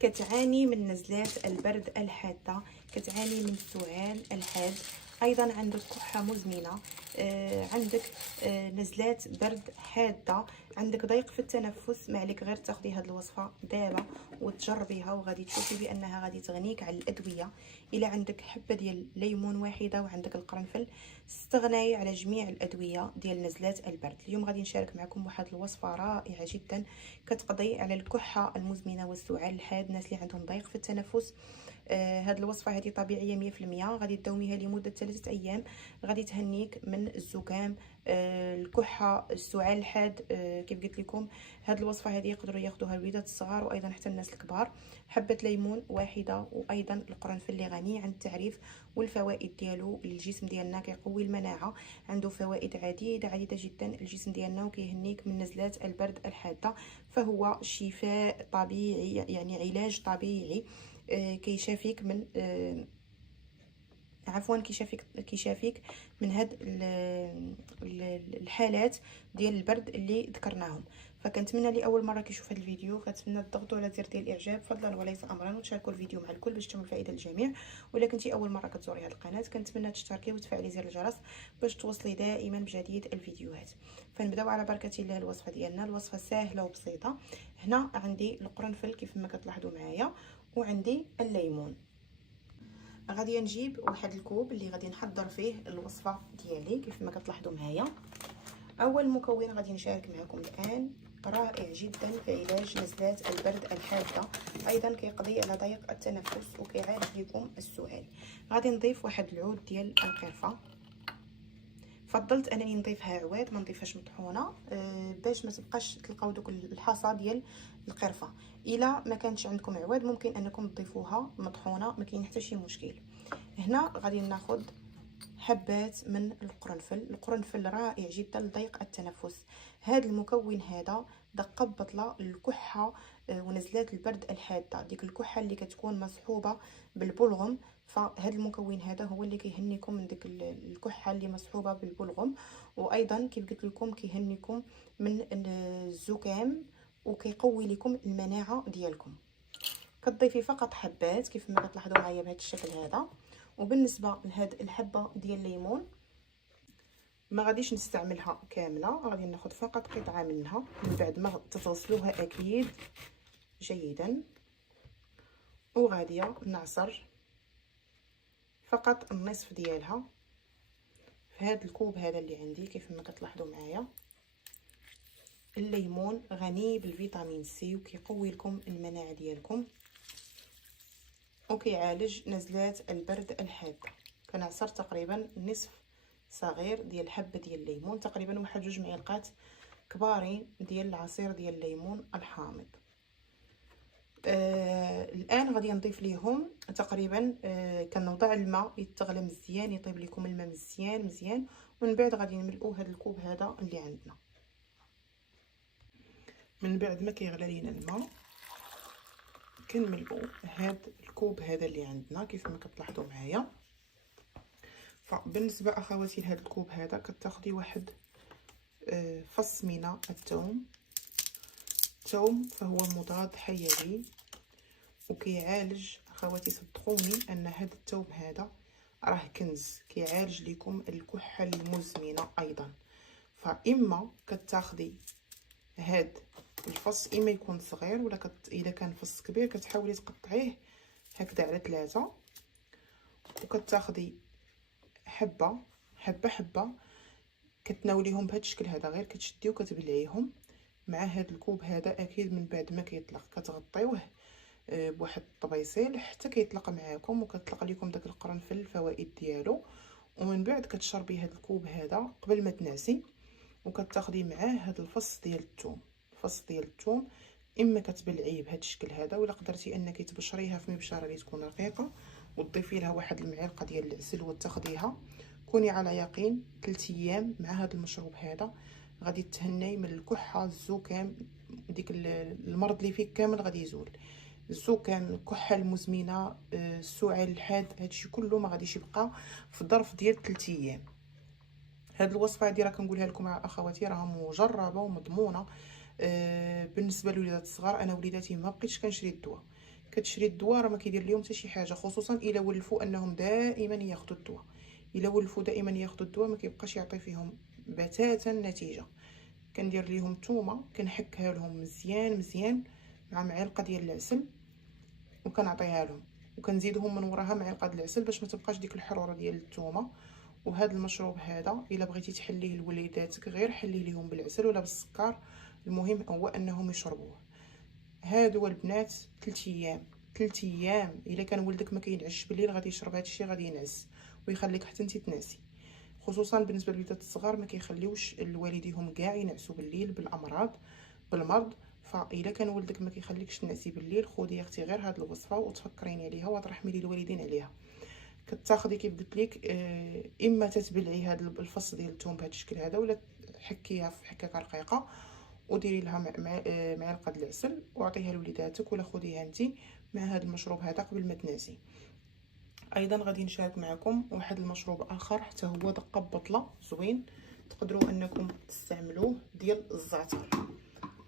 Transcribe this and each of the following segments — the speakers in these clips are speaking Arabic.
كتعاني من نزلات البرد الحادة، كتعاني من السعال الحاد، ايضا عندك كحة مزمنة، عندك نزلات برد حادة، عندك ضيق في التنفس، ما عليك غير تاخدي هذه الوصفة دابا وتجربيها، وغادي تشوفي بانها غادي تغنيك على الادوية. الى عندك حبة ديال الليمون واحدة وعندك القرنفل، استغناي على جميع الادوية ديال نزلات البرد. اليوم غادي نشارك معكم واحد الوصفة رائعة جدا كتقضي على الكحة المزمنة والسعال الحاد، الناس اللي عندهم ضيق في التنفس. هاد الوصفه هذه طبيعيه 100%، غادي تداوميها لمده 3 ايام، غادي تهنيك من الزكام، الكحه، السعال الحاد. كيف قلت لكم، هاد الوصفه هذه يقدروا ياخذوها الوليدات الصغار وايضا حتى الناس الكبار. حبه ليمون واحده وايضا القرنفل اللي غني عن التعريف، والفوائد ديالو للجسم ديالنا كيقوي المناعه، عنده فوائد عديده جدا الجسم ديالنا، وكيهنيك من نزلات البرد الحاده. فهو شفاء طبيعي، يعني علاج طبيعي، كيشافيك من عفوا كيشافيك من هاد الحالات ديال البرد اللي ذكرناهم. فكنتمنى لي اول مره كيشوف هذا الفيديو كنتمنى تضغطوا على زر ديال الاعجاب فضلا وليس امرا، وتشاركوا الفيديو مع الكل باش تكون الفائده للجميع. ولا كنتي اول مره كتزوري هذه القناه كنتمنى تشتركي وتفعلي زر الجرس باش توصلي دائما بجديد الفيديوهات. فنبداو على بركه الله الوصفه ديالنا. الوصفه سهله وبسيطه. هنا عندي القرنفل كيف ما كتلاحظوا معايا، وعندي الليمون. غادي نجيب واحد الكوب اللي غادي نحضر فيه الوصفه ديالي كيف ما كتلاحظوا معايا. اول مكون غادي نشارك معكم الان رائع جدا في علاج نزلات البرد الحاده، ايضا كيقضي على ضيق التنفس وكيعالج لكم السعال. غادي نضيف واحد العود ديال القرفه، فضلت انني نضيفها عواد ما نضيفهاش مطحونه، باش ما تبقاش تلقاو دوك الحصى ديال القرفه. الا ما كانتش عندكم عواد ممكن انكم تضيفوها مطحونه، ما كاين حتى شي مشكل. هنا غادي ناخذ حبات من القرنفل رائع جدا لضيق التنفس. هذا المكون هذا دقه بطله للكحه ونزلات البرد الحاده، ديك الكحه اللي كتكون مصحوبه بالبلغم. فهذا المكون هذا هو اللي كيهنيكم من ديك الكحه اللي مصحوبه بالبلغم، وايضا كيف قلت لكم كيهنيكم من الزكام وكيقوي لكم المناعه ديالكم. كتضيفي فقط حبات كيف ما كتلاحظوا معايا بهذا الشكل هذا. وبالنسبه لهاد الحبه ديال الليمون ما غاديش نستعملها كامله، غادي ناخذ فقط قطعه منها من بعد ما تغسلوها اكيد جيدا. وغادي نعصر فقط النصف ديالها في هذا الكوب هذا اللي عندي. كيف ما كتلاحظوا معايا الليمون غني بالفيتامين سي وكيقوي لكم المناعه ديالكم وكيعالج نزلات البرد الحاد. كنعصر تقريبا نصف صغير ديال حبه ديال الليمون، تقريبا واحد 2 معالق كبارين ديال العصير ديال الليمون الحامض. الان غادي نضيف ليهم تقريبا كنوضع الماء يتغلى مزيان، يطيب لكم الماء مزيان ومن بعد غادي نملؤوا هذا الكوب هذا اللي عندنا. من بعد ما كيغلى لينا الماء كنملؤوا هذا الكوب هذا اللي عندنا كيف ما كتلاحظوا معايا. فبالنسبه اخواتي لهذا الكوب هذا كتاخدي واحد فص من الثوم. الثوم فهو مضاد حيوي وكيعالج اخواتي، صدقوني ان هذا الثوم هذا راه كنز كيعالج لكم الكحه المزمنه ايضا. فاما كتاخدي هاد الفص اما يكون صغير ولا اذا كان فص كبير كتحاولي تقطعيه هكذا على 3 وكتاخدي حبه كتناوليهم بهذا الشكل هذا، غير كتشدي وكتبلعيهم مع هذا الكوب هذا. اكيد من بعد ما كيطلق كتغطيوه بواحد الطبيصيل حتى كيطلق معاكم وكتطلق لكم داك القرنفل الفوائد ديالو. ومن بعد كتشربي هذا الكوب هذا قبل ما تنعسي وكتاخدي معاه هذا الفص ديال الثوم. الفص ديال الثوم اما كتبلعيه بهذا الشكل هذا، ولا قدرتي انك تبشريها في مبشره اللي تكون رقيقه وتضيفي لها واحد المعلقه ديال العسل وتاخديها. كوني على يقين 3 ايام مع هذا المشروب هذا غادي تهني من الكحه، الزكام، ديك المرض اللي فيك كامل غادي يزول. الزكام، الكحه المزمنه، السعال الحاد، هادشي كله ما غاديش يبقى في ظرف ديال 3 ايام. هاد الوصفه هادي راه كنقولها لكم اخواتي راه مجربه ومضمونه. بالنسبه للوليدات الصغار، انا وليداتي ما بقيتش كنشري الدواء، كتشري الدواء راه ما كيدير لهم حتى شي حاجه، خصوصا الا ولفوا انهم دائما ياخذوا الدواء. الا ولفوا دائما ياخذوا الدواء ما كيبقاش يعطي فيهم بتاتا نتيجه. كندير ليهم الثومه، كنحكها لهم مزيان مزيان مع معلقه ديال العسل وكنعطيها لهم، وكنزيدهم من وراها معلقه ديال العسل باش ما تبقاش ديك الحروره ديال الثومه. وهذا المشروب هذا الا بغيتي تحليه لوليداتك غير حليه ليهم بالعسل ولا بالسكر، المهم هو انهم يشربوه. هادو البنات 3 ايام، 3 ايام الا كان ولدك ما كينعش بالليل غادي يشرب هذا الشيء غادي ينعس ويخليك حتى انت تنعسي. خصوصا بالنسبه للوليدات الصغار ما كيخليوش الوالديهم كاع ينعسوا بالليل بالامراض بالمرض. فاذا كان ولدك ما كيخليكش تنعسي بالليل، خذي يا اختي غير هاد الوصفه وتفكريني عليها وترحمي لي الوالدين عليها. كتاخدي كيف قلت لك اما تتبلعي هاد الفص ديال الثوم بهذا الشكل هذا، ولا حكيها في حكاكه رقيقه وديري لها معلقه ديال العسل وعطيها لوليداتك، ولا خديها انت مع هذا المشروب هذا قبل ما تناسي. ايضا غادي نشارك معكم واحد المشروب اخر حتى هو دقه ببطله زوين، تقدروا انكم تستعملوه، ديال الزعتر.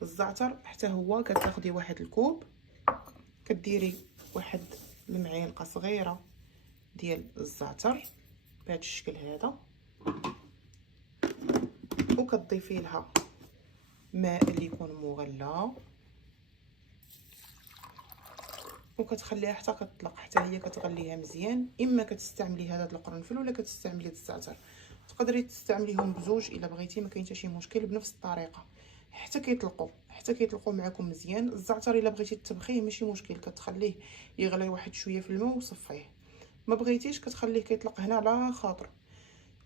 الزعتر حتى هو كتاخدي واحد الكوب، كديري واحد المعلقه صغيره ديال الزعتر بهذا الشكل هذا، وكتضيفي لها ماء اللي يكون مغلى، وكتخليها حتى كتطلق حتى هي كتغليها مزيان. اما كتستعملي هذا القرنفل ولا كتستعملي الزعتر، تقدري تستعمليهم بزوج الا بغيتي، ما كاين حتى شي مشكل بنفس الطريقه حتى كيطلقوا معكم مزيان. الزعتر الا بغيتي تطبخيه ماشي مشكل، كتخليه يغلي واحد شويه في الماء وصفيه، ما بغيتيش كتخليه كيطلق هنا على خاطر،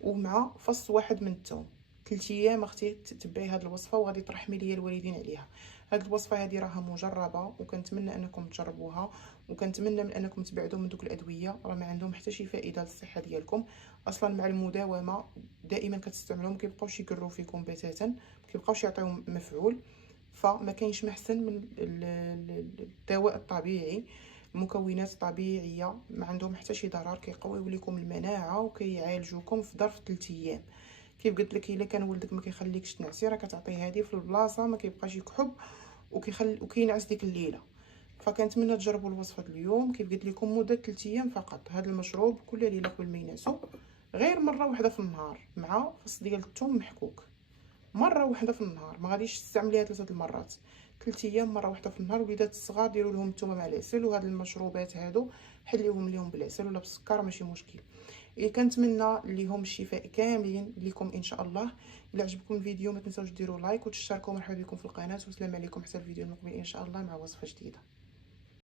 ومع فص واحد من الثوم. 3 ايام اختي تتبعي هذه الوصفه وغادي ترحمي لي الوالدين عليها. هذه الوصفه هذه راها مجربه وكنتمنى انكم تجربوها، وكنتمنى من انكم تبعدوا من دوك الادويه راه ما عندهم حتى شي فائده للصحه ديالكم. اصلا مع المداومه دائما كتستعملوهم ما كيبقاوش يكروا فيكم بتاتا، ما كيبقاوش يعطيو مفعول. فما كاينش محسن من الدواء الطبيعي، المكونات طبيعيه ما عندهم حتى شي ضرر، كيقويو لكم المناعه وكيعالجوكم في ظرف 3 ايام. كيف قلت لك الا كان ولدك ما كيخليكش تنعسي راه كتعطيه هذه في البلاصه ما كيبقاش يكحب وكينعس ديك الليله. فكنتمنى تجربوا الوصفه اليوم. كيف قلت لكم مده 3 ايام فقط. هذا المشروب كل ليله قبل ما ينعسوا غير مره واحده في النهار مع فص ديال الثوم محكوك، مره واحده في النهار، ما غاديش تستعمليها 3 المرات. 3 ايام مره واحده في النهار. وليدات الصغار ديروا لهم الثومه مع العسل، وهاد المشروبات هادو حليوهم ليهم بالعسل ولا بالسكر ماشي مشكل. إيه كنتمنى ليهم الشفاء كاملين لكم ان شاء الله. الا عجبكم الفيديو ما تنساوش ديروا لايك وتشتركوا. مرحبا بكم في القناه، والسلام عليكم حتى الفيديو المقبل ان شاء الله مع وصفه جديده.